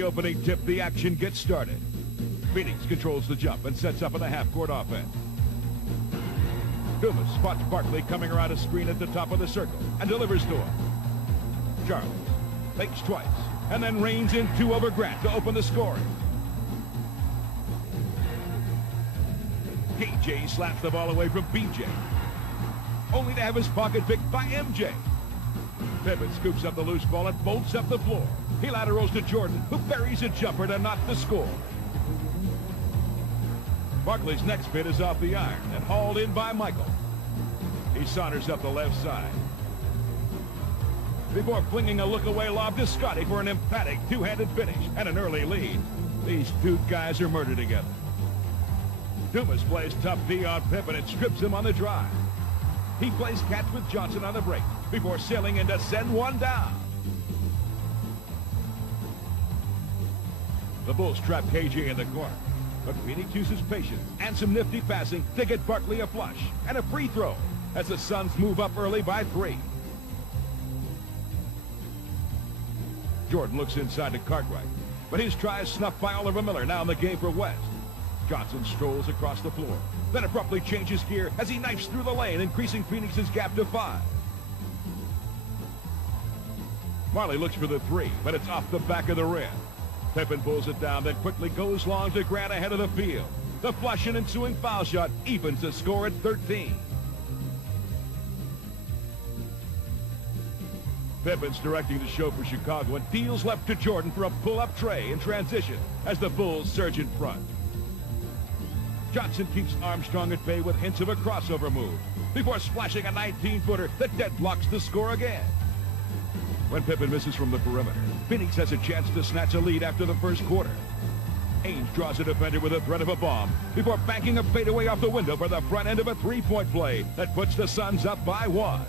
the opening tip, the action gets started. Phoenix controls the jump and sets up in the half-court offense. Dumas spots Barkley coming around a screen at the top of the circle and delivers to him. Charles fakes twice and then reins in two over Grant to open the scoring. KJ slaps the ball away from BJ, only to have his pocket picked by MJ. Pippen scoops up the loose ball and bolts up the floor. He laterals to Jordan, who buries a jumper to knock the score. Barkley's next bid is off the iron and hauled in by Michael. He saunters up the left side before flinging a look-away lob to Scotty for an emphatic two-handed finish and an early lead. These two guys are murdered together. Dumas plays tough D on Pippen and strips him on the drive. He plays catch with Johnson on the break before sailing in to send one down. The Bulls trap KJ in the corner, but Phoenix uses patience and some nifty passing to get Barkley a flush and a free throw as the Suns move up early by 3. Jordan looks inside to Cartwright, but his try is snuffed by Oliver Miller, now in the game for West. Johnson strolls across the floor, then abruptly changes gear as he knifes through the lane, increasing Phoenix's gap to 5. Marley looks for the 3, but it's off the back of the rim. Pippen pulls it down, then quickly goes long to Grant ahead of the field. The flush and ensuing foul shot evens the score at 13. Pippen's directing the show for Chicago and deals left to Jordan for a pull-up tray in transition as the Bulls surge in front. Johnson keeps Armstrong at bay with hints of a crossover move before splashing a 19-footer that deadlocks the score again. When Pippen misses from the perimeter, Phoenix has a chance to snatch a lead after the first quarter. Ainge draws a defender with a threat of a bomb before banking a fadeaway off the window for the front end of a three-point play that puts the Suns up by 1.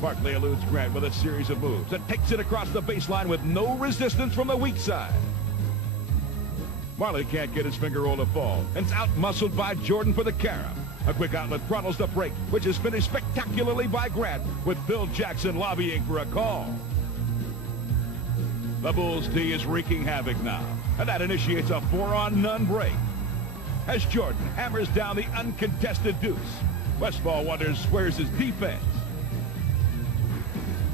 Barkley eludes Grant with a series of moves that takes it across the baseline with no resistance from the weak side. Marley can't get his finger roll to fall and's out-muscled by Jordan for the carom. A quick outlet throttles the break, which is finished spectacularly by Grant, with Phil Jackson lobbying for a call. The Bulls' D is wreaking havoc now, and that initiates a 4-on-none break. As Jordan hammers down the uncontested deuce, Westphal wonders where's his defense.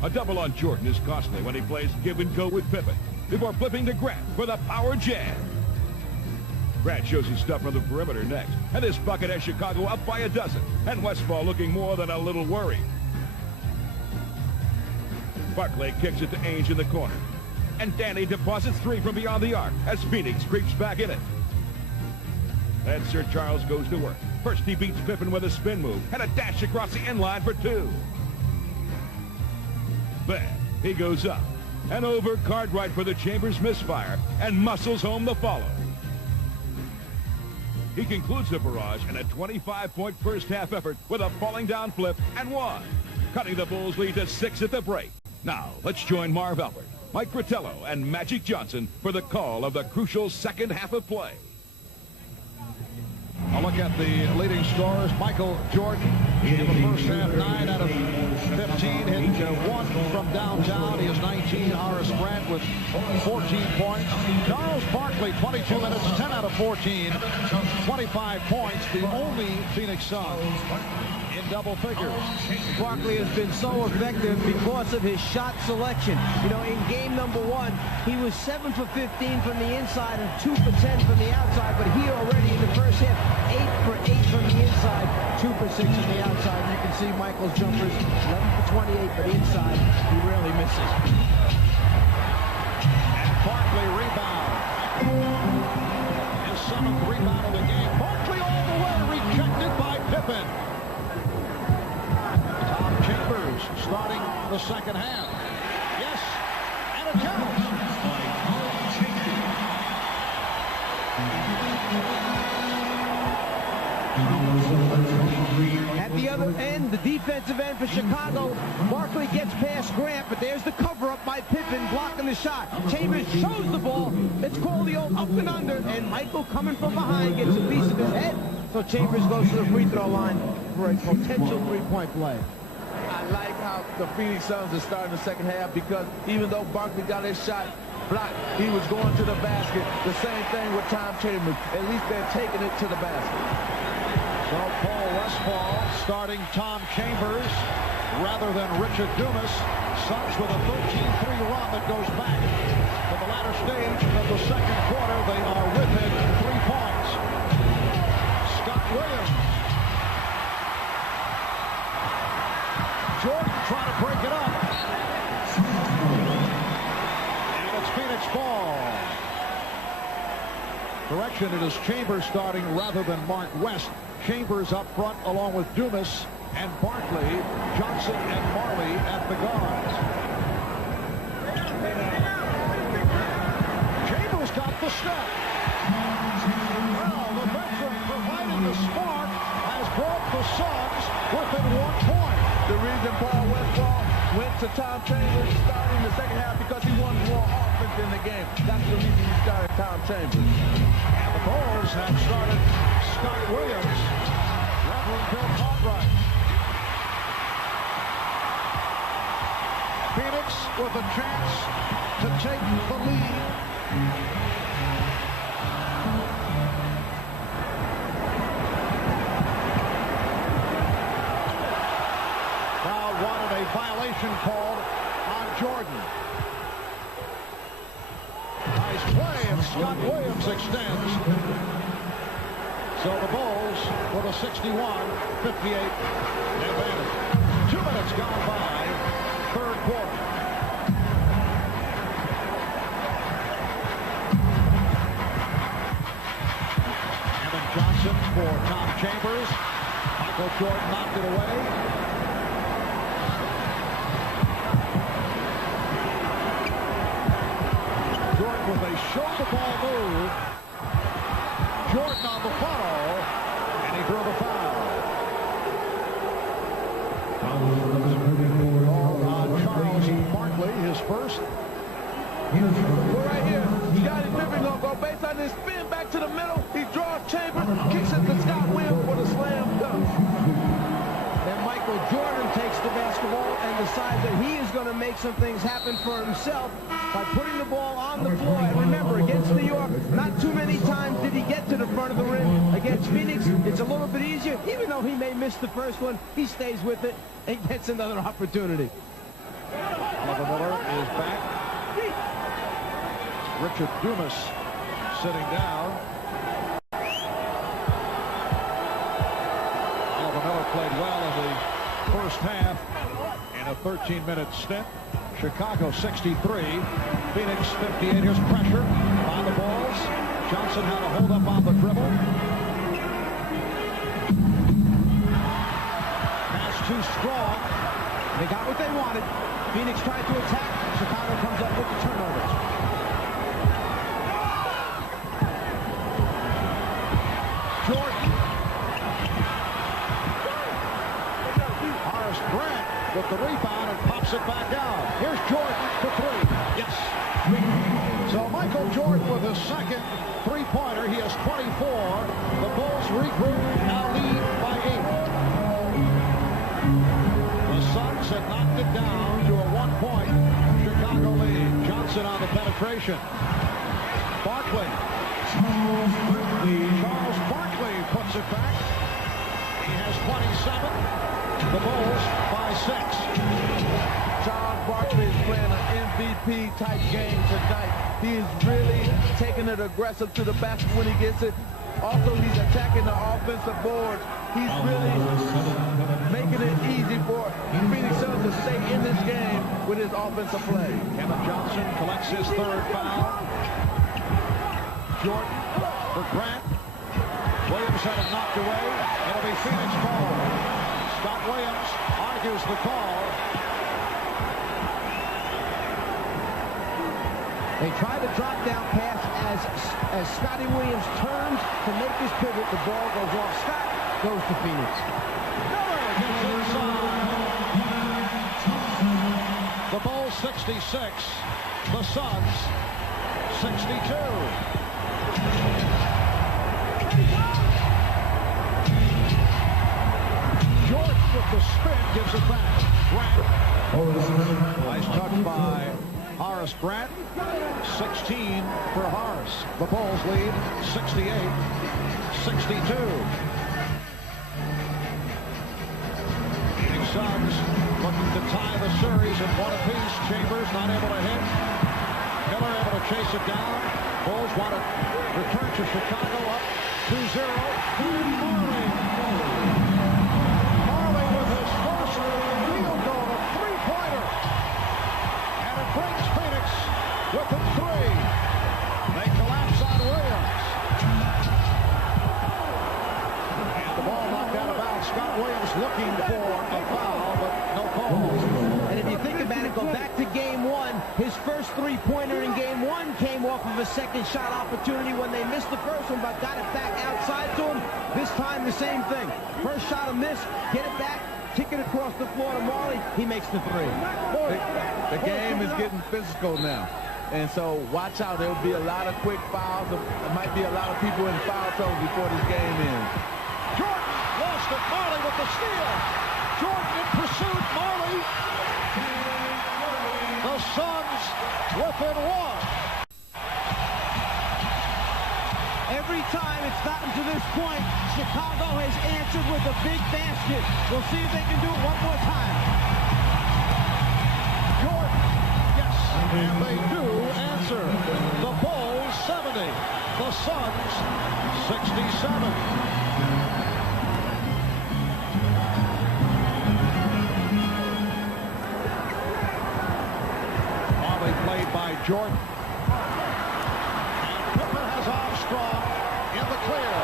A double on Jordan is costly when he plays give and go with Pippen, before flipping to Grant for the power jam. Grant shows his stuff from the perimeter next, and this bucket has Chicago up by a dozen, and Westphal looking more than a little worried. Barkley kicks it to Ainge in the corner, and Danny deposits 3 from beyond the arc as Phoenix creeps back in it. Then Sir Charles goes to work. First he beats Pippen with a spin move and a dash across the end line for 2. Then he goes up and over Cartwright for the Chambers misfire and muscles home the follow. He concludes the barrage in a 25-point first-half effort with a falling down flip and 1, cutting the Bulls' lead to 6 at the break. Now, let's join Marv Albert, Mike Fratello, and Magic Johnson for the call of the crucial second half of play. A look at the leading scorers. Michael Jordan in the first half, 9 out of 15, hit 1 from downtown. He has 19. Horace Grant with 14 points. Charles Barkley, 22 minutes, 10 out of 14, 25 points. The only Phoenix Suns in double figures. Barkley has been so effective because of his shot selection. You know, in game number 1, he was 7 for 15 from the inside and 2 for 10 from the outside. But here already in the first half, 8 for 8 from the inside, 2 for 6 from the outside. And you can see Michael's jumpers, 11 for 28, but inside, he rarely misses. And Barkley rebound. His 7th rebound of the game. Barkley all the way, rejected by Pippen. Tom Chambers starting the second half. Yes, and it counts. At the other end, the defensive end for Chicago, Barkley gets past Grant, but there's the cover-up by Pippen blocking the shot. Chambers shows the ball. It's called the old up and under, and Michael coming from behind gets a piece of his head. So Chambers goes to the free throw line for a potential 3-point play. like how the Phoenix Suns are starting the second half, because even though Barkley got his shot blocked, he was going to the basket. The same thing with Tom Chambers. At least they're taking it to the basket. So Paul Westphal starting Tom Chambers rather than Richard Dumas. Suns with a 13-3 run that goes back to the latter stage of the second quarter. They are within 3 points. Scott Williams. Jordan trying to break it up. And it's Phoenix ball. Correction, it is Chambers starting rather than Mark West. Chambers up front along with Dumas and Barkley, Johnson and Marley at the guards. Chambers got the step. Well, the veteran providing the spark has brought the Suns within 1 point. The reason Paul Westphal went to Tom Chambers starting the second half, because he wanted more offense in the game. That's the reason he started Tom Chambers. And the Bulls have started Scott Williams, Reverend Bill Cartwright. Phoenix with a chance to take the lead. Crowd wanted a violation called on Jordan. Nice play, and Scott Williams extends. So the Bulls with a 61-58 advantage. 2 minutes gone by, third quarter. Evan Johnson for Tom Chambers. Michael Jordan knocked it away. Jordan with a shoulder-ball move. Jordan on the foul, and he drew the foul. Charles Barkley, his first. Well, right here, Scottie Pippen gonna go based on this spin back to the middle. He draws Chambers, kicks it to Scott Williams for the slam dunk. And Michael Jordan takes the basketball and decides that he is going to make some things happen for himself by putting the ball on the floor. And remember, against New York, not too many times did he get to the front of the rim. Against Phoenix, it's a little bit easier. Even though he may miss the first one, he stays with it and gets another opportunity. Oliver Miller is back. Richard Dumas sitting down. Oliver Miller played well in the first half in a 13-minute stint. Chicago 63, Phoenix 58. Here's pressure on the balls. Johnson had a hold up on the dribble. Pass too strong. They got what they wanted. Phoenix tried to attack. Chicago comes up with the turnovers. Jordan. Horace Grant with the rebound and pops it back out. Here's Jordan for three. Yes. So Michael Jordan with his second three-pointer. He has 24. The Bulls regroup, now lead by 8. The Suns have knocked it down to a 1-point Chicago lead. Johnson on the penetration. Barkley. Charles Barkley puts it back. He has 27. The Bulls by 6. Charles Barkley is playing an MVP-type game tonight. He is really taking it aggressive to the basket when he gets it. Also, he's attacking the offensive boards. He's really making it easy for Phoenix Suns to stay in this game with his offensive play. Kevin Johnson collects his third foul. Jordan for Grant. Williams had it knocked away. It'll be Phoenix ball. Scott Williams argues the call. They try the drop-down pass as Scottie Williams turns to make his pivot. The ball goes off. Scott goes to Phoenix. Miller gets inside. The Bulls 66. The Suns 62. Jordan with the spin gives it back. Grant. Nice touch by Horace Grant. 16 for Horace. The Bulls lead 68-62. Suggs looking to tie the series at one apiece. Chambers not able to hit. Miller able to chase it down. Bulls want to return to Chicago up 2-0. Marley with his first field goal, a three-pointer. And it brings Phoenix within 3. They collapse on Williams. And the ball knocked out of bounds. Scott Williams looking for a foul, but no call. And if you think about it, go back to game 1. His first three-pointer in game 1 came off of a second shot opportunity when they missed the first one, but got it back outside to him. This time, the same thing. First shot a miss, get it back, kick it across the floor to Marley. He makes the 3. The game is getting physical now. And so watch out. There will be a lot of quick fouls. There might be a lot of people in foul trouble before this game ends. Jordan lost it. Marley with the steal. Jordan in pursuit. Marley. The Suns within 1. Every time it's gotten to this point, Chicago has answered with a big basket. We'll see if they can do it one more time. Jordan. Yes. And they do answer. The Bulls 70. The Suns 67. Played by Jordan. And Pippen has Armstrong in the clear.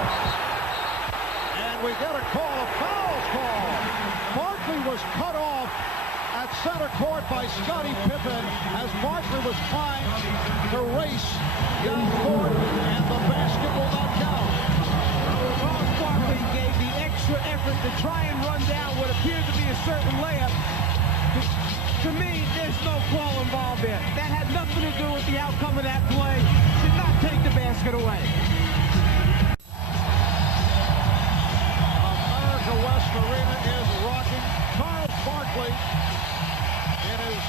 And we get a call, a foul call. Barkley was cut off at center court by Scottie Pippen as Barkley was trying to race down court, and the basket will not count. Charles Barkley gave the extra effort to try and run down what appeared to be a certain layup. To me, there's no call involved there. That had nothing to do with the outcome of that play. Did not take the basket away. America West Arena is rocking. Charles Barkley, in his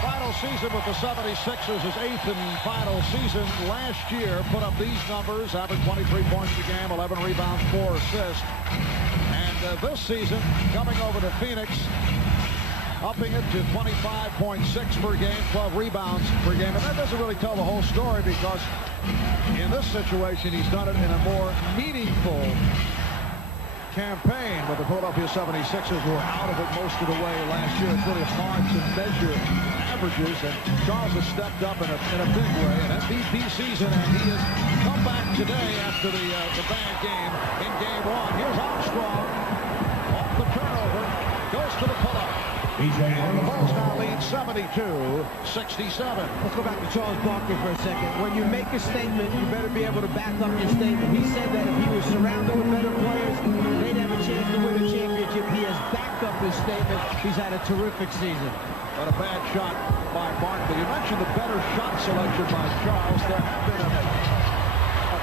final season with the 76ers, his 8th and final season last year, put up these numbers, averaged 23 points a game, 11 rebounds, 4 assists. And this season, coming over to Phoenix, upping it to 25.6 per game, 12 rebounds per game. And that doesn't really tell the whole story, because in this situation, he's done it in a more meaningful campaign with the Philadelphia 76ers, who were out of it most of the way last year. It's really hard to measure averages, and Charles has stepped up in a big way. An MVP season, and he has come back today after the bad game in game 1. Here's Armstrong off the turnover, goes to the pull-up. And the Bulls now lead 72-67. Let's go back to Charles Barkley for a second. When you make a statement, you better be able to back up your statement. He said that if he was surrounded with better players, they'd have a chance to win a championship. He has backed up his statement. He's had a terrific season. But a bad shot by Barkley. You mentioned the better shot selection by Charles. There have been a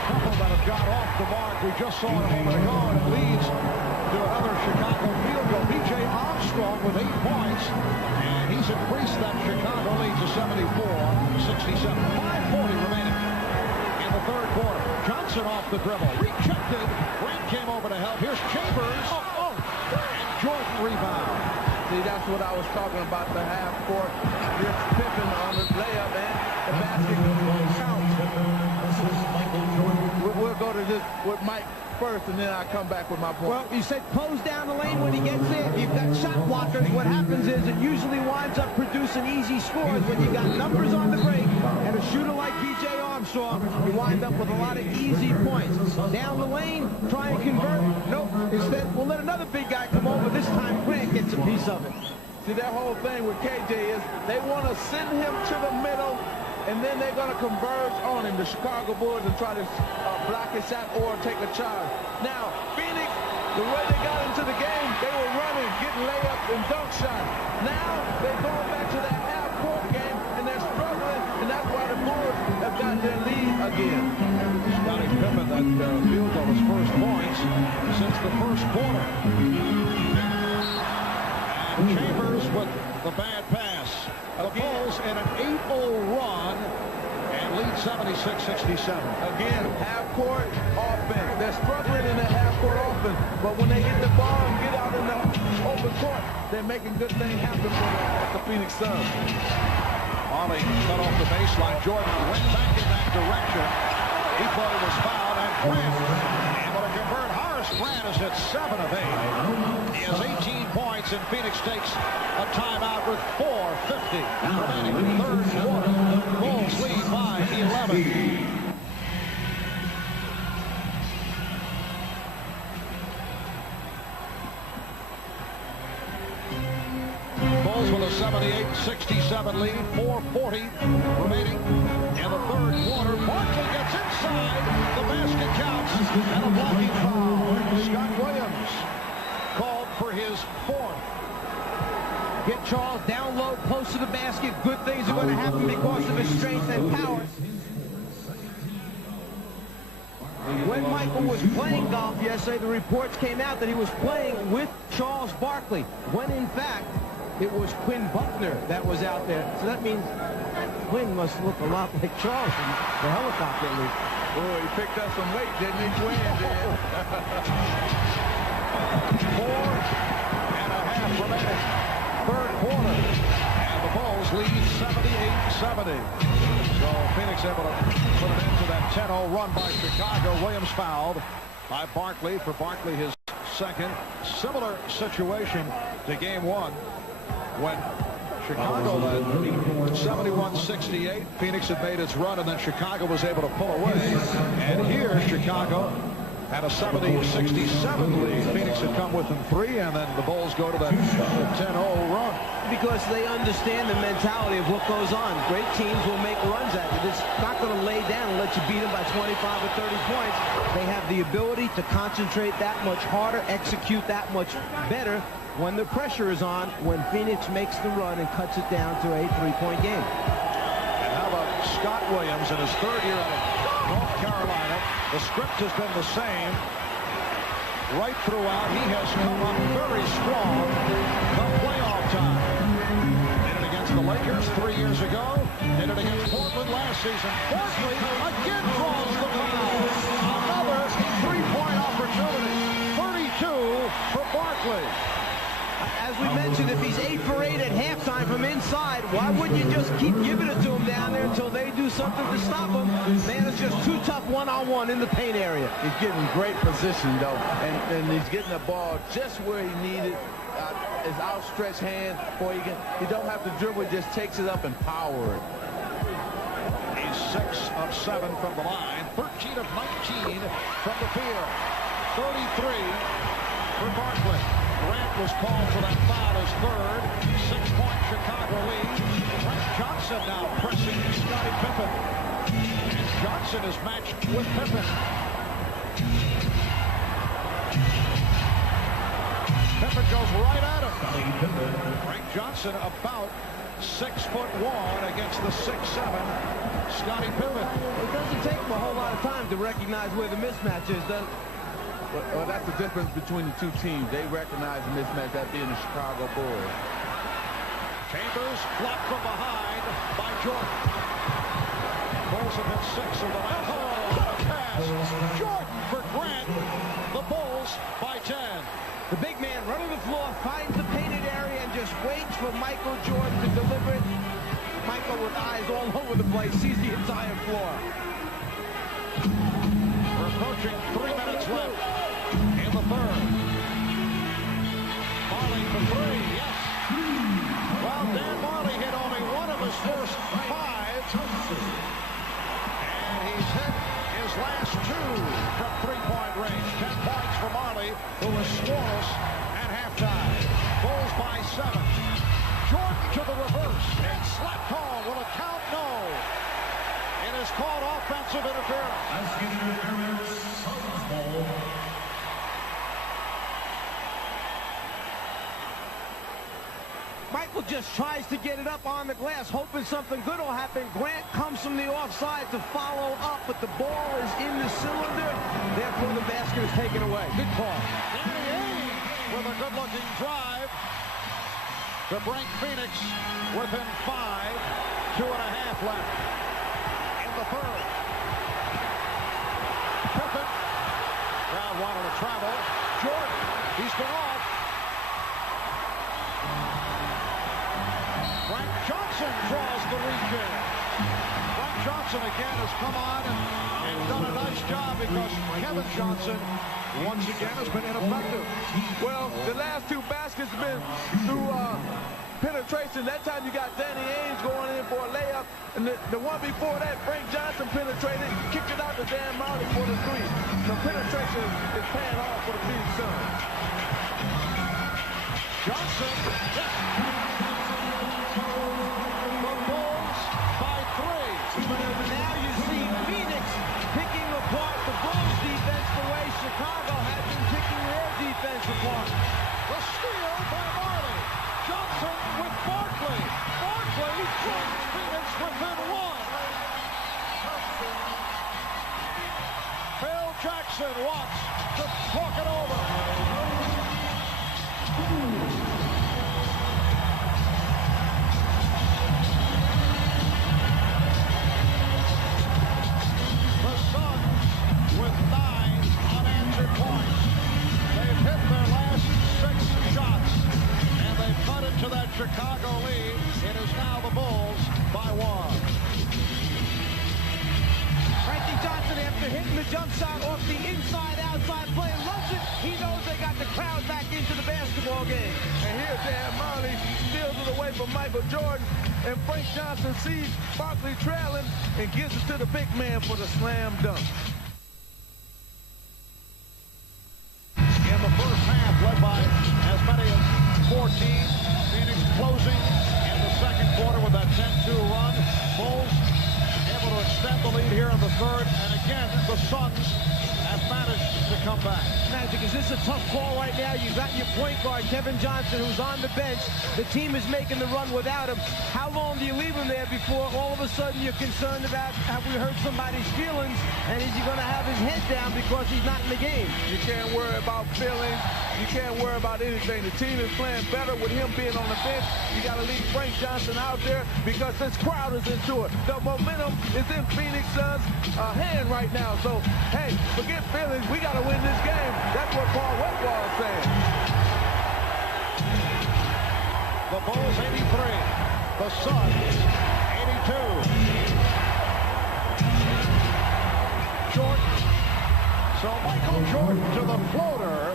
couple that have got off the mark. We just saw it a moment ago, and it leads to another Chicago field goal. B.J. Armstrong with 8 points, and he's increased that Chicago lead to 74-67. 5:40 remaining in the third quarter. Johnson off the dribble, rejected. Grant came over to help. Here's Chambers. And Jordan rebound. See, that's what I was talking about, the half court. Here's Pippen on the layup, and the basket counts. We'll go to this with Mike first, and then I come back with my point. Well, you said close down the lane when he gets in. If you've got shot blockers, what happens is it usually winds up producing easy scores. When you got numbers on the break and a shooter like B.J. Armstrong, you wind up with a lot of easy points. Down the lane, try and convert. Nope. Instead, we'll let another big guy come over. This time, Grant gets a piece of it. See, that whole thing with KJ is they want to send him to the middle, and then they're going to converge on him, the Chicago Bulls, and try to block his shot or take a charge. Now, Phoenix, the way they got into the game, they were running, getting layups and dunk shots. Now, they're going back to that half-court game, and they're struggling, and that's why the Bulls have got their lead again. Scottie Pippen, that field goal, his first points since the first quarter. And Chambers with the bad pass. The Bulls in an 8-0 run and lead 76-67. Again, half-court offense. They're struggling in the half-court offense, but when they get the ball and get out in the open court, they're making good things happen for the Phoenix Suns. Marley cut off the baseline. Jordan went back in that direction. He thought he was fouled, and Grant able to convert. Horace Grant is at 7 of 8. He has 18 points, and Phoenix takes a timeout with 4:50 remaining. Third quarter. Bulls lead by 11. Bulls with a 78-67 lead. 4:40 remaining in the third quarter. Barkley gets inside. The basket counts, and a blocking foul. Scott Williams called for his 4th. Get Charles down low, close to the basket. Good things are going to happen because of his strength and power. When Michael was playing golf yesterday, the reports came out that he was playing with Charles Barkley, when in fact it was Quinn Buckner that was out there. So that means Quinn must look a lot like Charles in the helicopter league. Boy, he picked up some weight, didn't he? Quinn did. 4.5 remaining. Third quarter. And the Bulls lead 78-70. So Phoenix able to put an end to that 10-0 run by Chicago. Williams fouled by Barkley. For Barkley, his second. Similar situation to game 1 when Chicago led 71-68. Phoenix had made its run, and then Chicago was able to pull away. And here, Chicago had a 70-67 lead. Phoenix had come within 3, and then the Bulls go to that 10-0 run. Because they understand the mentality of what goes on. Great teams will make runs at it. It's not going to lay down and let you beat them by 25 or 30 points. They have the ability to concentrate that much harder, execute that much better when the pressure is on, when Phoenix makes the run and cuts it down to a 3-point game. And how about Scott Williams in his 3rd year out of North Carolina? The script has been the same right throughout. He has come up very strong come playoff time. Did it against the Lakers 3 years ago. Did it against Portland last season. Barkley again draws the foul. Another 3-point opportunity. 32 for Barkley. As we mentioned, if he's 8 for 8 at halftime from inside, why wouldn't you just keep giving it to him down there until they do something to stop him? Man, it's just too tough one-on-one in the paint area. He's getting great position, though, and he's getting the ball just where he needed. His outstretched hand, boy, he don't have to dribble, he just takes it up and power it. He's 6 of 7 from the line, 13 of 19 from the field. 33 for Barkley. Grant was called for that foul, his 3rd. 6-point Chicago lead. Frank Johnson now pressing Scottie Pippen. And Johnson is matched with Pippen. Pippen goes right at him. Frank Johnson about 6'1" against the 6'7" Scottie Pippen. It doesn't take him a whole lot of time to recognize where the mismatch is, does it? Well, that's the difference between the two teams. They recognize the mismatch, that being the Chicago Bulls. Chambers blocked from behind by Jordan. Bulls have hit 6 of the last. What a pass! Jordan for Grant. The Bulls by 10. The big man running the floor, finds the painted area, and just waits for Michael Jordan to deliver it. Michael with eyes all over the place, sees the entire floor. We're approaching 3 minutes left in the 3rd. Marley for 3, yes. Well, Dan Marley hit only 1 of his first 5. And he's hit his last 2 from 3-point range. 10 points for Marley, who was scoreless at halftime. Bulls by 7. Jordan to the reverse and slapped home. Will it count? No. It is called offensive interference. Michael just tries to get it up on the glass, hoping something good will happen. Grant comes from the offside to follow up, but the ball is in the cylinder. Therefore, the basket is taken away. Good call. Danny Ainge with a good-looking drive. to bring Phoenix within 5, 2.5 left in the third. Pippen, crowd wanted to travel. Jordan, he's been off. Frank Johnson draws the reach in. Frank Johnson again has come on and done a nice job because Kevin Johnson once again has been ineffective. Well, the last 2 baskets have been through penetration. That time you got Danny Ainge going in for a layup. And the one before that, Frank Johnson penetrated, kicked it out to Dan Marley for the 3. The penetration is paying off for the Phoenix Suns. Johnson, the Bulls by 3. Now you see Phoenix picking apart the Bulls defense the way Chicago had been picking their defense apart. The steal by Marley. Johnson with Barkley. Barkley puts Phoenix within 1. Phil Jackson wants to talk it over. The Suns with 9 unanswered points. They've hit their last 6 shots, and they've cut into that Chicago lead. It is now the Bulls by 1. Frankie Johnson, after hitting the jump shot off the inside-outside play, loves it. He knows they got the crowd back into the basketball game. And here Dan Marley steals it away from Michael Jordan. And Frank Johnson sees Barkley trailing and gives it to the big man for the slam dunk. In the first half, led by as many as 14. Phoenix closing in the second quarter with that 10-2 run. Bulls able to extend the lead here in the third. And again, the Suns have managed to come back. Magic, is this a tough call right now? You've got your point guard, Kevin Johnson, who's on the bench. The team is making the run without him. How long do you leave him there before all of a sudden you're concerned about, have we hurt somebody's feelings? And is he going to have his head down because he's not in the game? You can't worry about feelings. You can't worry about anything. The team is playing better with him being on the bench. You got to leave Frank Johnson out there because this crowd is into it. The momentum is in Phoenix Suns' hand right now. So, hey, forget feelings. We got to win this game. That's what Paul Westphal is saying. The Bulls 83. The Suns 82. Jordan. So Michael Jordan to the floater.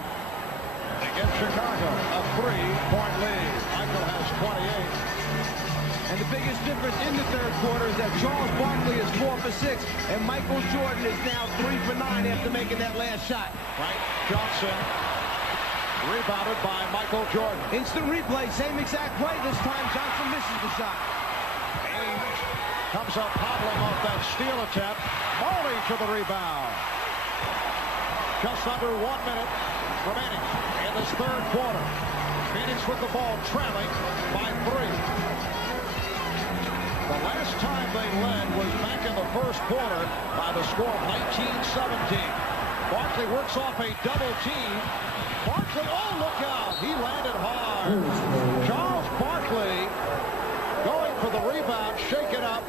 Against Chicago, a 3-point lead. Michael has 28. And the biggest difference in the third quarter is that Charles Barkley is 4 for 6, and Michael Jordan is now 3 for 9 after making that last shot. Frank Johnson rebounded by Michael Jordan. Instant replay, same exact play. This time Johnson misses the shot. Ainge comes up hobbling off that steal attempt. Marley to the rebound. Just under 1 minute remaining in this third quarter. Phoenix with the ball trailing by 3. The last time they led was back in the first quarter by the score of 19-17. Barkley works off a double team. Barkley, oh, look out. He landed hard. Charles Barkley going for the rebound, shake it up,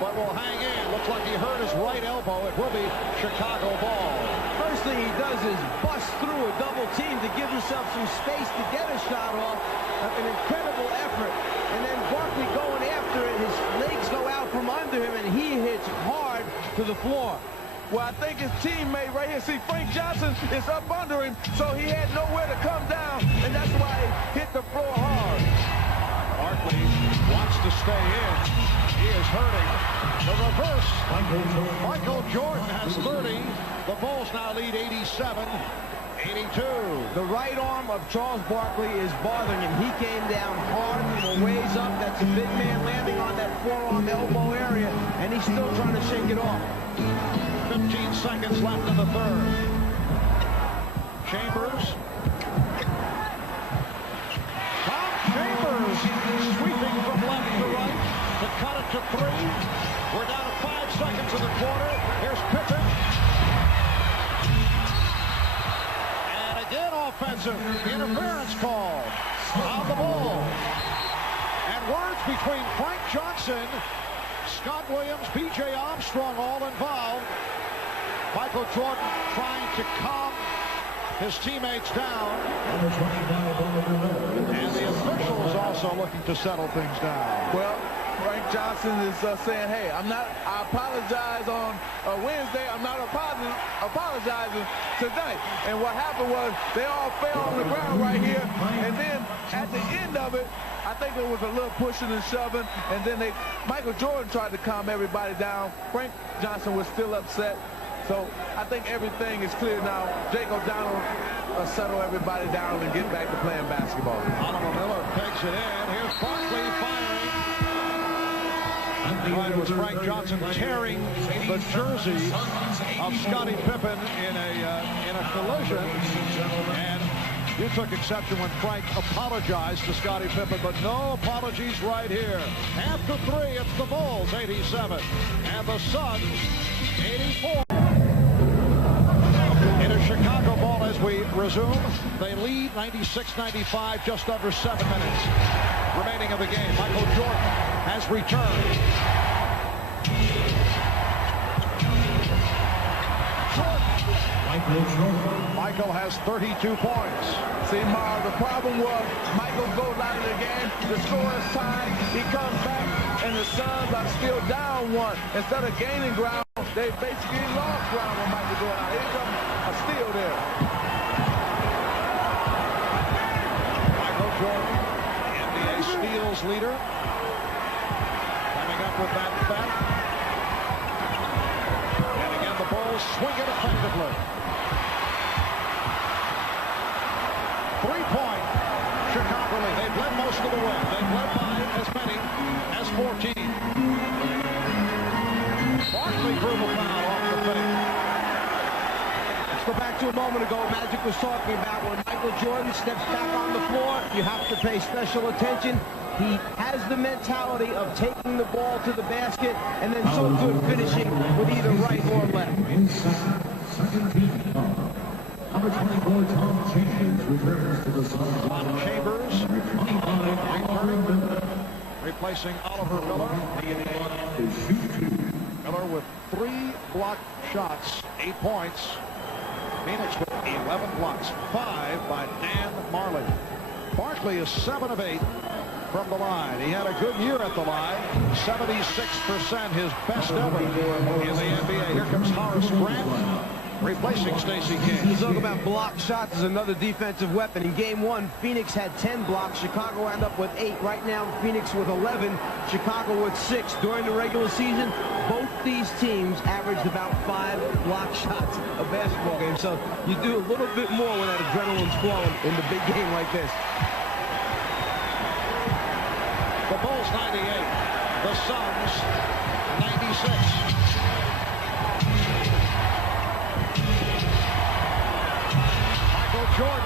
but will hang in. Looks like he hurt his right elbow. It will be Chicago ball. First thing he does is bust through a double team to give himself some space to get a shot off. An incredible effort. And then Barkley going after it. His legs go out from under him, and he hits hard to the floor. Well, I think his teammate right here, see, Frank Johnson is up under him, so he had nowhere to come down, and that's why he hit the floor hard. Barkley wants to stay in. He is hurting. The reverse. Michael Jordan has 30. The Bulls now lead 87-82. The right arm of Charles Barkley is bothering him. He came down hard from a ways up. That's a big man landing on that forearm elbow area, and he's still trying to shake it off. 15 seconds left in the third. Chambers. Tom Chambers sweeping from left to right to cut it to 3. We're down to 5 seconds in the quarter. Here's Pippen. And again offensive interference call. on the ball. And words between Frank Johnson, Scott Williams, B.J. Armstrong all involved. Michael Jordan trying to calm his teammates down. And the officials also looking to settle things down. Well, Frank Johnson is saying, hey, I apologize on Wednesday. I'm not apologizing tonight. And what happened was they all fell on the ground right here. And then at the end of it, I think there was a little pushing and shoving. And then Michael Jordan tried to calm everybody down. Frank Johnson was still upset. So I think everything is clear now. Jake O'Donnell settle everybody down and get back to playing basketball. Oliver Miller takes it in. Here's Barkley firing. It was Frank Johnson tearing the jersey of Scottie Pippen in a collision. And you took exception when Frank apologized to Scottie Pippen, but no apologies right here. After 3, it's the Bulls 87 and the Suns 84. It is Chicago ball as we resume. They lead 96-95, just under 7 minutes remaining of the game. Michael Jordan has returned. Michael has 32 points. See, Marv, the problem was Michael goes out of the game, the score is tied, he comes back, and the Suns are still down 1. Instead of gaining ground, they basically lost ground when Michael goes out. Here comes a steal there. Michael Jordan, NBA steals leader, coming up with that bet. And again, the Bulls swing it effectively. 3-point Chicago lead. They've led most of the way. They've led by as many as 14. Barkley drew the foul off the fake. Let's go back to a moment ago Magic was talking about when Michael Jordan steps back on the floor, you have to pay special attention. He has the mentality of taking the ball to the basket and then so good finishing with either right or left. Number 24, Tom Chambers returns to the Suns. Tom Chambers replacing Oliver Miller. Miller with 3 blocked shots, 8 points. Phoenix with 11 blocks, 5 by Dan Marley. Barkley is 7 of 8 from the line. He had a good year at the line, 76%, his best ever in the NBA. Here comes Horace Grant, replacing Stacey King. You talk about block shots as another defensive weapon. In game 1, Phoenix had 10 blocks. Chicago ended up with 8. Right now, Phoenix with 11. Chicago with 6. During the regular season, both these teams averaged about 5 block shots a basketball game. So you do a little bit more when that adrenaline's flowing in the big game like this. The Bulls 98. The Suns 96. Jordan,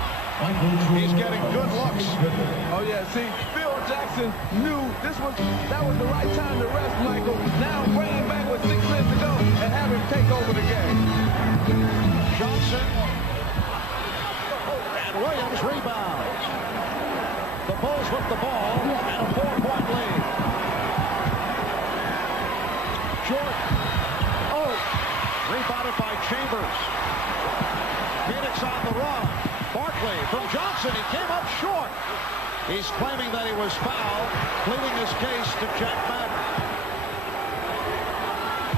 he's getting good looks. Oh yeah, see, Phil Jackson knew that was the right time to rest Michael. Now bring him back with 6 minutes to go and have him take over the game. Johnson and Williams rebounds. The Bulls with the ball and a 4-point lead. Jordan, rebounded by Chambers. Phoenix on the run. Barkley from Johnson. He came up short. He's claiming that he was fouled, pleading his case to Jack Madden.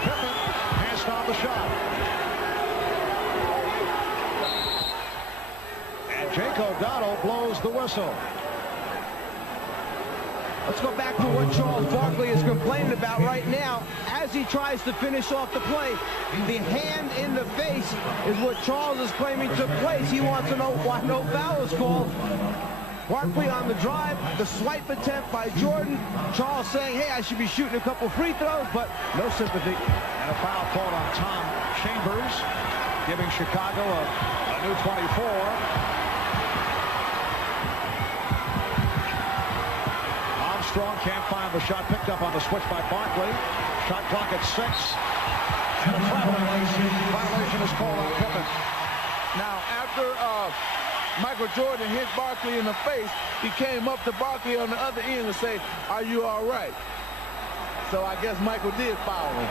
Pippen passed on the shot. And Jake O'Donnell blows the whistle. Let's go back to what Charles Barkley is complaining about right now as he tries to finish off the play. The hand in the face is what Charles is claiming took place. He wants to know why no foul is called. Barkley on the drive, the swipe attempt by Jordan. Charles saying, hey, I should be shooting a couple free throws, but no sympathy. And a foul called on Tom Chambers, giving Chicago a new 24. Armstrong can't find the shot, picked up on the switch by Barkley. Shot clock at 6. And a violation is called on Pippen. Now, after Michael Jordan hit Barkley in the face, he came up to Barkley on the other end and say, "Are you all right?" So I guess Michael did foul him.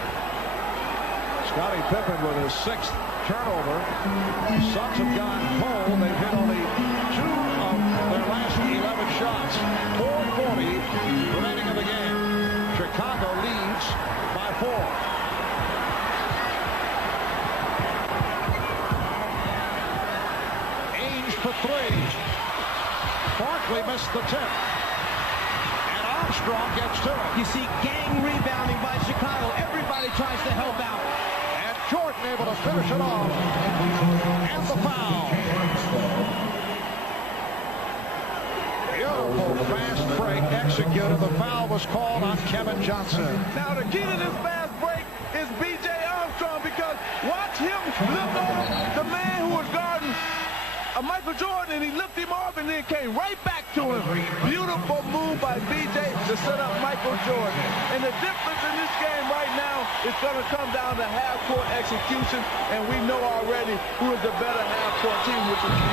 Scottie Pippen with his 6th turnover. Suns have gone cold. They've hit only 2 of their last 11 shots. 4:40 remaining in the game. Chicago leads by 4. Ainge for 3. Barkley missed the tip. And Armstrong gets to it. You see gang rebounding by Chicago. Everybody tries to help out. And Jordan able to finish it off. And the foul. Beautiful fast break executed. The foul was called on Kevin Johnson. Now the key to this fast break is B.J. Armstrong, because watch him look over the man who was guarding Michael Jordan, and he looked him off and then came right back to him. Beautiful move by B.J. to set up Michael Jordan. And the difference in this game right now is going to come down to half-court execution, and we know already who is the better half-court team, which is the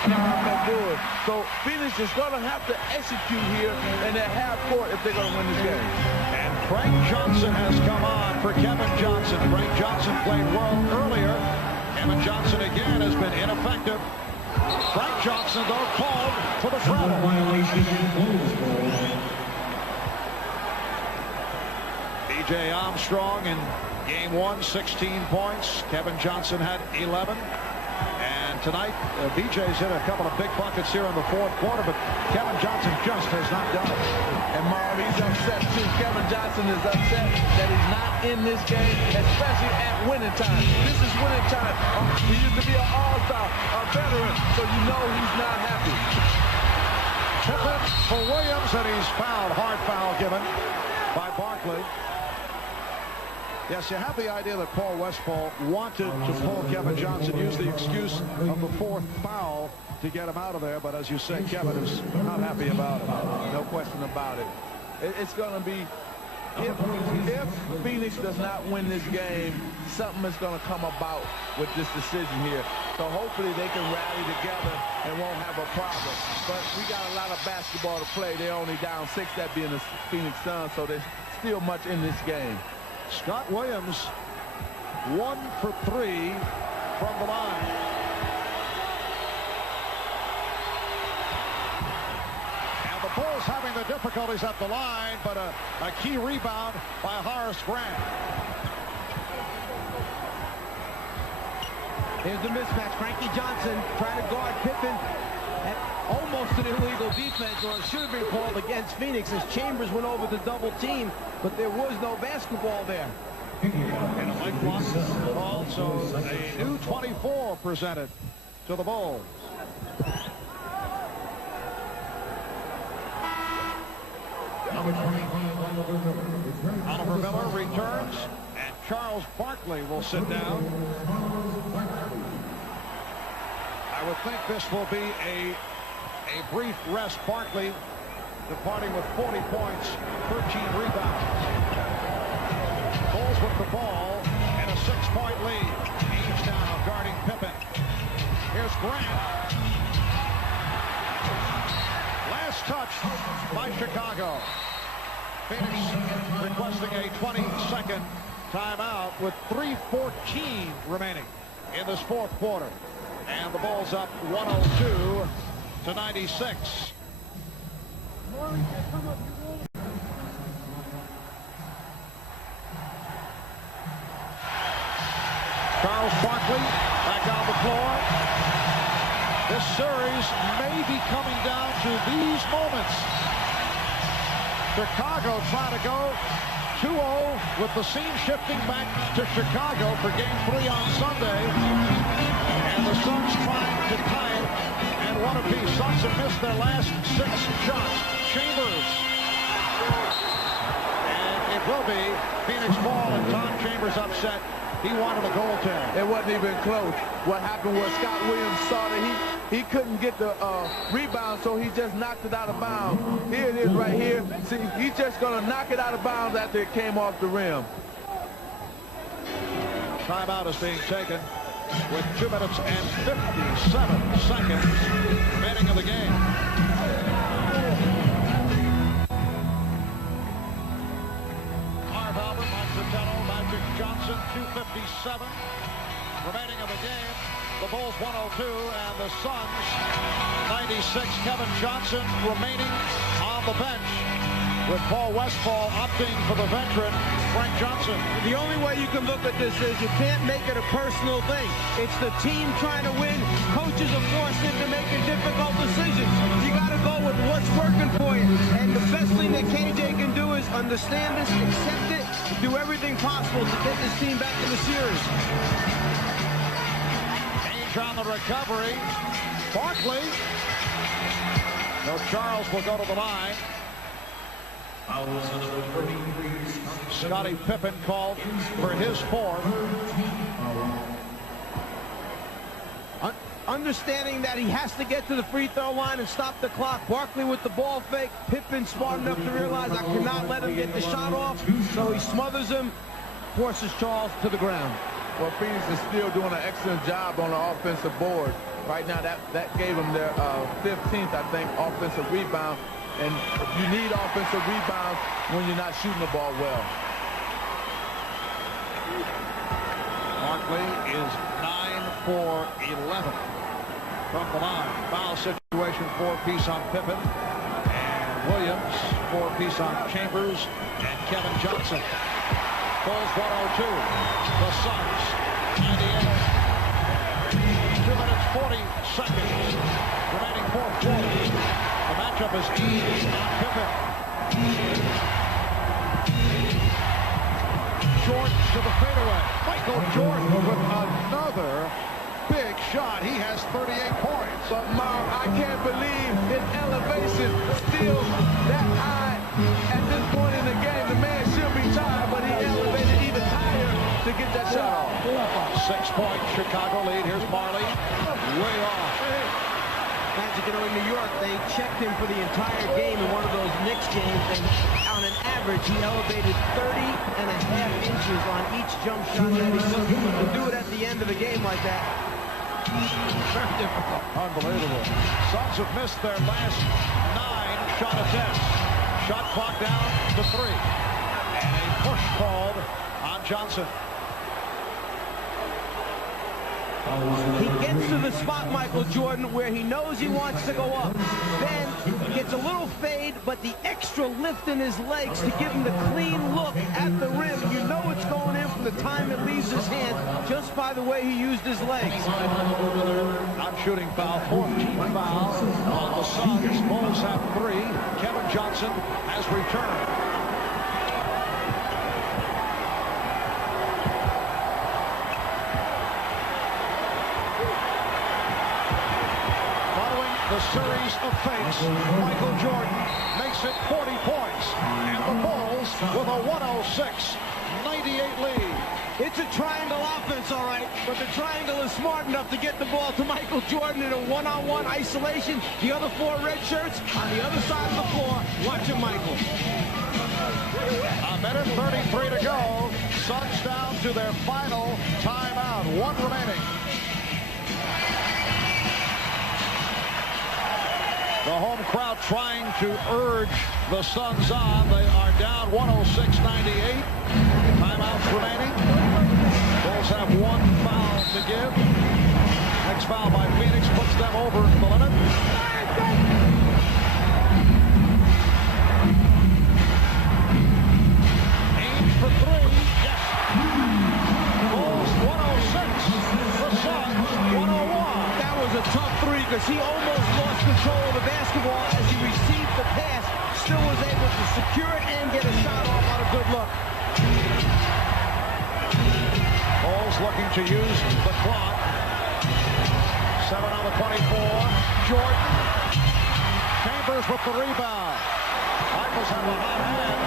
Chicago Bulls. So Phoenix is going to have to execute here in their half-court if they're going to win this game. And Frank Johnson has come on for Kevin Johnson. Frank Johnson played well earlier. Kevin Johnson again has been ineffective. Frank Johnson, though, called for the travel. B.J. Armstrong in game 1, 16 points. Kevin Johnson had 11. And tonight, B.J.'s hit a couple of big buckets here in the 4th quarter, but Kevin Johnson just has not done it. And Marv, he's upset too. Kevin Johnson is upset that he's not in this game, especially at winning time. This is winning time. He used to be an all-star, a veteran, so you know he's not happy. Pippen for Williams, and he's fouled. Hard foul given by Barkley. Yes, you have the idea that Paul Westphal wanted to pull Kevin Johnson, use the excuse of the 4th foul to get him out of there, but as you say, Kevin is not happy about it. No question about it. It's going to be, if Phoenix does not win this game, something is going to come about with this decision here. So hopefully they can rally together and won't have a problem. But we got a lot of basketball to play. They're only down 6, that being the Phoenix Suns, so there's still much in this game. Scott Williams, 1 for 3 from the line. And the Bulls having the difficulties at the line, but a key rebound by Horace Grant. Here's the mismatch. Frankie Johnson trying to guard Pippen at almost an illegal defense, or it should have been called against Phoenix as Chambers went over the double team, but there was no basketball there. And Mike Watson called, so a new 24 presented to the Bulls. Oliver Miller returns, and Charles Barkley will sit down. I would think this will be a brief rest. Barkley departing with 40 points, 13 rebounds. Bulls with the ball and a 6-point lead. Ainge now guarding Pippen. Here's Grant. Last touch by Chicago. Phoenix requesting a 20-second timeout with 3:14 remaining in this 4th quarter. And the Bulls up 102 to 96. Charles Barkley back on the floor. This series may be coming down to these moments. Chicago trying to go 2-0 with the scene shifting back to Chicago for Game 3 on Sunday. And the Suns trying to tie it and 1 apiece. Suns have missed their last 6 shots. Chambers. And it will be Phoenix ball, and Tom Chambers upset. He wanted a goaltend. It wasn't even close. What happened was Scott Williams saw that he couldn't get the rebound, so he just knocked it out of bounds. Here it is right here. See, he's just going to knock it out of bounds after it came off the rim. Timeout is being taken. with 2 minutes and 57 seconds remaining of the game. Marv Albert, Mike Fratello, Magic Johnson, 2:57 remaining of the game. The Bulls 102 and the Suns 96. Kevin Johnson remaining on the bench, with Paul Westphal opting for the veteran Frank Johnson. The only way you can look at this is you can't make it a personal thing. It's the team trying to win. Coaches are forced into making difficult decisions. You got to go with what's working for you. And the best thing that KJ can do is understand this, accept it, do everything possible to get this team back in the series. Ainge on the recovery. Barkley. No, Charles will go to the line. Scottie Pippen called for his fourth. Understanding that he has to get to the free throw line and stop the clock. Barkley with the ball fake. Pippen smart enough to realize I cannot let him get the shot off. So he smothers him, forces Charles to the ground. Well, Phoenix is still doing an excellent job on the offensive board. Right now, that gave them their 15th, I think, offensive rebound. And you need offensive rebounds when you're not shooting the ball well. Barkley is 9 for 11 from the line. Foul situation, 4-piece on Pippen. And Williams, 4-piece on Chambers and Kevin Johnson. Bulls 102. The Suns 98. 2 minutes 40 seconds remaining, fourth quarter. The matchup is Eaves on Pippen. Jordan to the fadeaway. Michael Jordan with another big shot. He has 38 points. But, Marv, I can't believe his elevation still that high at this point in the game. The man should be tired, but he elevated even higher to get that shot off. 6-point Chicago lead. Here's Marley. Way off. Magic, you know, in New York, they checked him for the entire game in one of those Knicks games, and on an average, he elevated 30.5 inches on each jump shot that he took. To do it at the end of the game like that, very difficult. Unbelievable. Suns have missed their last 9 shot attempts. Shot clock down to 3. And a push called on Johnson. He gets to the spot, Michael Jordan, where he knows he wants to go up. Then gets a little fade, but the extra lift in his legs to give him the clean look at the rim. You know it's going in from the time it leaves his hand, just by the way he used his legs. Non-shooting foul, 14th foul on the Suns. Bulls have 3. Kevin Johnson has returned. The series of fakes, Michael Jordan makes it 40 points, and the Bulls with a 106-98 lead. It's a triangle offense, all right, but the triangle is smart enough to get the ball to Michael Jordan in a one-on-one isolation. The other 4 red shirts on the other side of the floor. Watch him, Michael. A minute 33 to go. Suns down to their final timeout. 1 remaining. The home crowd trying to urge the Suns on. They are down 106-98. Timeouts remaining. Bulls have 1 foul to give. Next foul by Phoenix puts them over the limit. Ainge for 3. Yes. Bulls 106. The Suns 101. That was a tough 3 because he almost lost control of the basketball as he received the pass. Still was able to secure it and get a shot off on a good look. Bulls looking to use the clock. 7 on the 24. Jordan. Chambers with the rebound. Michaels have a hot hand.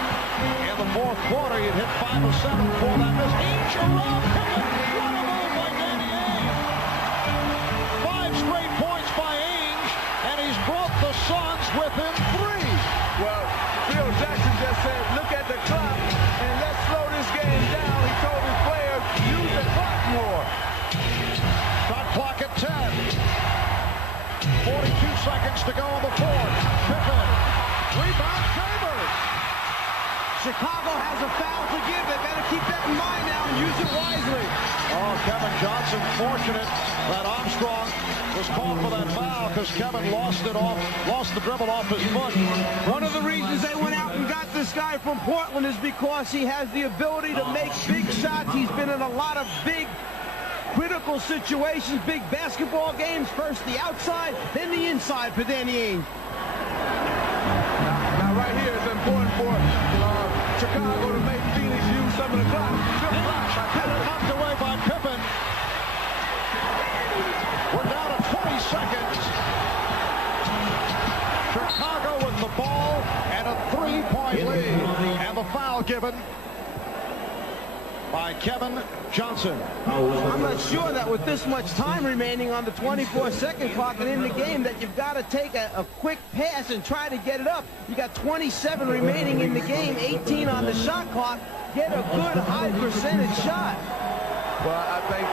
In the fourth quarter, he'd hit 5 of 7 for that miss. Each around Pippen. What a move by Danny Ainge. 5 straight points by Ainge, and he's brought the Suns within 3. Well, Phil Jackson just said, look at the clock, and let's slow this game down. He told his players, use the clock more. seconds to go on the fourth. Pippen. Rebound Chambers. Chicago has a foul to give. They better keep that in mind now and use it wisely. Oh, Kevin Johnson fortunate that Armstrong was called for that foul because Kevin lost the dribble off his foot. One of the reasons they went out and got this guy from Portland is because he has the ability to make big shots. He's been in a lot of big critical situations, big basketball games. First the outside, then the inside for Danny Ainge. Now right here, it's important for Chicago to make Phoenix use some of the clock. Knocked away by Pippen. We're down to 20 seconds. Chicago with the ball and a 3-point lead. And the foul given by Kevin Johnson. I'm not sure that with this much time remaining on the 24-second clock and in the game that you've got to take a quick pass and try to get it up. You got 27 remaining in the game, 18 on the shot clock. Get a good high percentage shot. Well, I think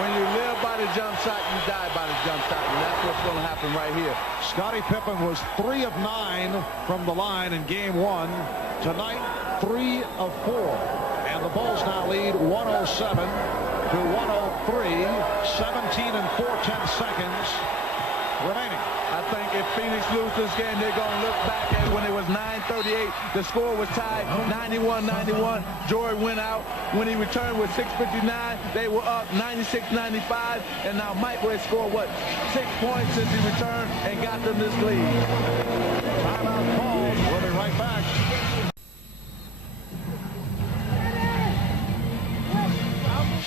when you live by the jump shot, you die by the jump shot, and that's what's going to happen right here. Scottie Pippen was 3 of 9 from the line in game 1. Tonight, 3 of 4. And the Bulls now lead 107 to 103, 17 and 4/10 seconds remaining. I think if Phoenix loses this game, they're going to look back at when it was 9:38. The score was tied 91-91. Jordan went out. When he returned with 6:59, they were up 96-95. And now Michael has scored, 6 points since he returned and got them this lead. Timeout called. We'll be right back.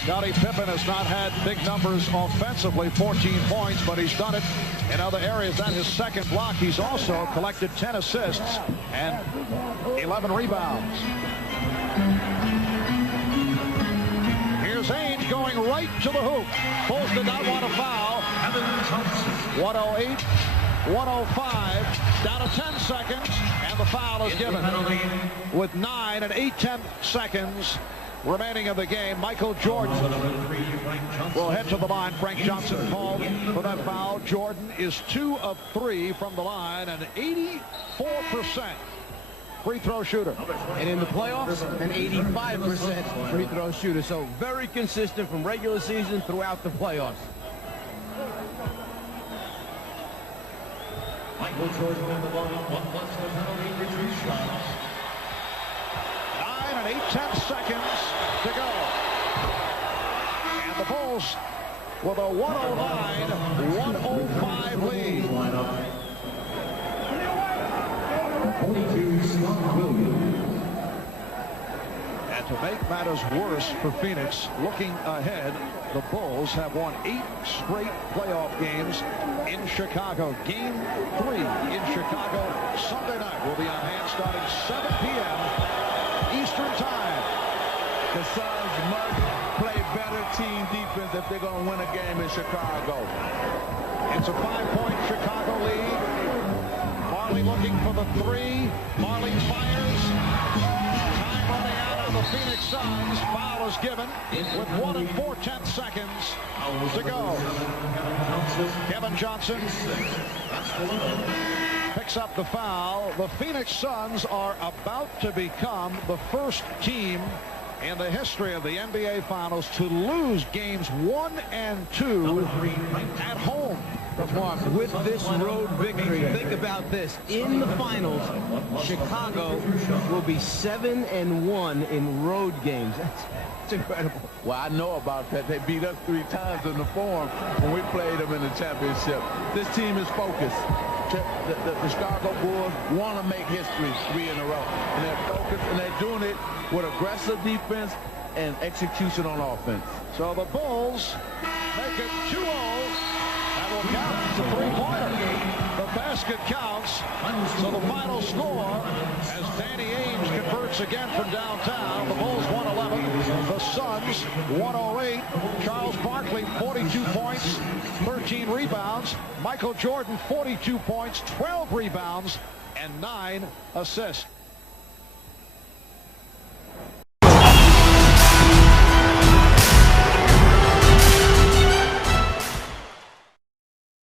Scottie Pippen has not had big numbers offensively, 14 points, but he's done it in other areas. That's his second block. He's also collected 10 assists and 11 rebounds. Here's Ainge going right to the hoop. Bulls did not want a foul. 108, 105, down to 10 seconds, and the foul is given. With 9 and 8/10 seconds remaining in the game, Michael Jordan will head to the line. Frank Johnson called for that foul. Jordan is 2 of 3 from the line, an 84% free throw shooter. And in the playoffs, an 85% free throw shooter. So very consistent from regular season throughout the playoffs. Michael Jordan on the ball, 1+ the penalty for 2 shots. 9 and 8/10 seconds to go. And the Bulls with a 109-105 lead. 42, Scott Williams. And to make matters worse for Phoenix, looking ahead, the Bulls have won 8 straight playoff games in Chicago. Game 3 in Chicago Sunday night will be on hand starting 7 p.m. Eastern Time. The Suns must play better team defense if they're going to win a game in Chicago. It's a 5-point Chicago lead. Marley looking for the 3. Marley fires. Time running out on the Phoenix Suns. Foul is given with 1 and 4/10 seconds to go. Kevin Johnson picks up the foul. The Phoenix Suns are about to become the first team in the history of the NBA Finals to lose games 1 and 2 at home. Mark, with this road victory, think about this. In the finals, Chicago will be 7-1 in road games. That's incredible. Well, I know about that. They beat us 3 times in the Forum when we played them in the championship. This team is focused. The Chicago Bulls want to make history 3 in a row. And they're focused, and they're doing it with aggressive defense and execution on offense. So the Bulls make it 2-0. That will count. It's a 3-pointer. The basket counts. So the final score, as Danny Ainge converts again from downtown, the Bulls 111, the Suns 108. Charles Barkley 42 points, 13 rebounds. Michael Jordan 42 points, 12 rebounds, and 9 assists.